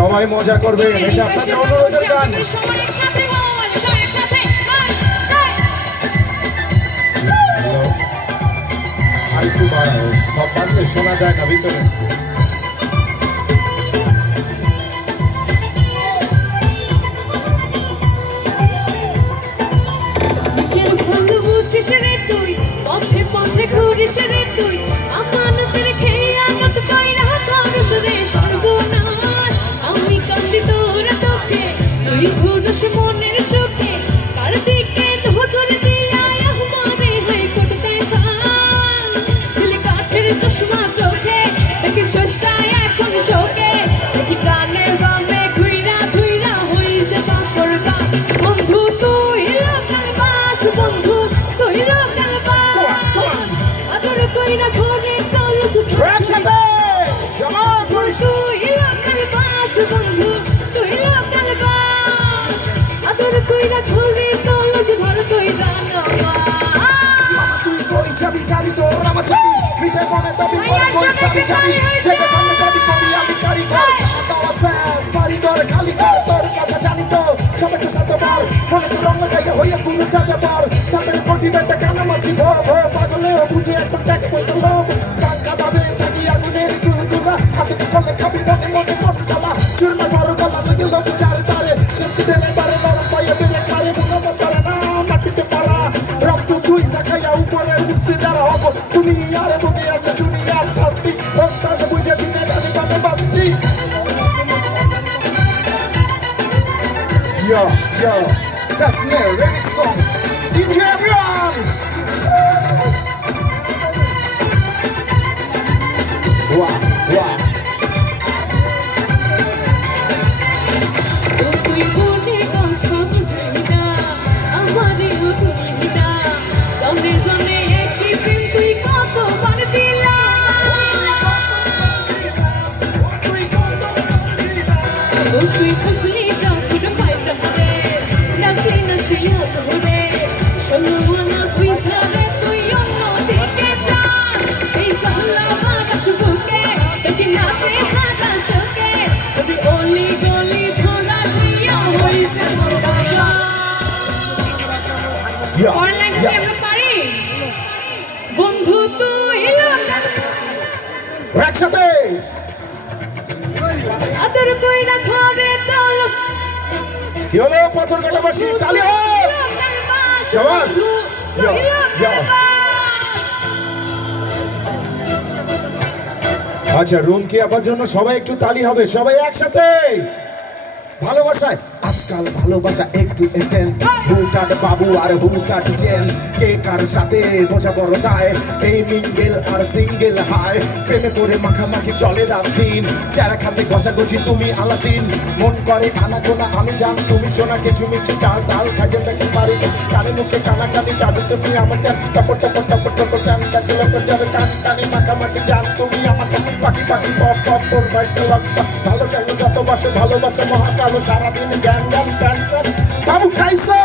সবাই মজা করবে, এটা আপনাদের অনুরোধের গান। আর একটু বাড়াও, সব বাড়লে শোনা যায় না ভিতরে। তুই পথে পথে ঘুরিস রে তুই আমানতের খেয়ানত কইরা করস রে সর্বনাশ। আমি কান্দি তোরা তোকে তুই ঘুরস মনের সুখে কার দিকে নজর দিয়া আমারে হয়ে করতে চান। দিল কাঠের চশমা চোখে দেখি শস্যায় এখন শোকে দেখি কানে বামে ঘুইরা ঘুইরা হইছে বাপর গান। বন্ধু তুই লোকাল বাস, বন্ধু তুই লোকাল বাস, আদর কইরা ঘরে কলস একসাথে জমা করিস। তুই লোকাল বাস, বন্ধু তুই লোকাল বাস, আদর কইরা ঘরে কলস ঘর কইরা নামাজ। তুই কই যাবি গাড়ি তোর আমার চাবি, মিঠে মনে দাবি করে কই যাবি যাবি, ছেড়ে সামনে যাবি কবি আমি গাড়ি ঘর দাওয়া স্যার বাড়ি ঘর খালি ঘর তোর কথা জানি তো সবাইকে সাথে বল মনে তো রঙ দেখে হইয়া পুরো চাচা বল সাথে কোটি বেটা কানা মাছি ভর ভর পাগলে বুঝে একদম ট্যাক পয়সা লোক টাকা দাবে থাকি আগুনের তুই তুলা হাতে করলে খাবি মনে মনে মন চালা চুরমা বড় গলা থেকে লোক চারে তারে সত্যি দেরে বারে নরম পাইয়া বেরে কারে মুখ পারে না মাটিতে পারা রক্ত তুই জায়গায় উপরে উঠছে যারা হব তুমি আর বুকে আছে দুনিয়ার শাস্তি রক্ত বুঝে দিনে ডালে বামে বাপতি। Yo, yo, that's the remix song. DJ Brian! Wow, wow. তুই মনে কথা বুঝলি না আমারেও তুলি না জনে জনে একই প্রেম তুই কতবার দিলা। তুই খুশলি যখন পাইতাম রে ডাকলি না শুয়া ধরে শোনো না তুই ছাড়ে তুই অন্য দিকে যান। এই পাহলা বাতাস বুকে দেখি নাচে হারা শোকে যদি অলি গলি ধরা দিয়া হইছে মোরা। Yeah, অনলাইন কি আমরা পারি বন্ধু তুই লোকাল একসাথে আদর কইরা ঘরে দল কি হলো পাথর কাটাবাসী তালি হোক। শাবাশ। Yeah, yeah. আচ্ছা রুমকি আপার জন্য সবাই একটু তালি হবে, সবাই একসাথে। ভালোবাসায় আজকাল ভালোবাসা একটু এসেন্স, হুকাট বাবু আর হুকাট জেন্স, কে কার সাথে বোঝা বড় দায়, এই মিঙ্গেল আর সিঙ্গেল হায়, প্রেমে পড়ে মাখামাখি চলে রাত দিন, চারা খাতে ঘষাঘষি তুমি আলাদিন, মন করে আনা গোনা আমি জান তুমি শোনা কিছু মিছি চাল ডাল খাজে দেখে পারি কানে মুখে কানাকানি যাবে তুমি আমার চান টপর টপর টপর টপর চান কাছে লোকের যাবে কান কানি মাখামাখি জান তুমি আমাকে পাখি পাখি পপ পপ তোর বাইকে লাগবা ভালো চাইলে যত বাসে ভালোবাসে মহাকালো সারাদিন জ্ঞান জ্ঞান প্যান প্যান বাবু খাইছো।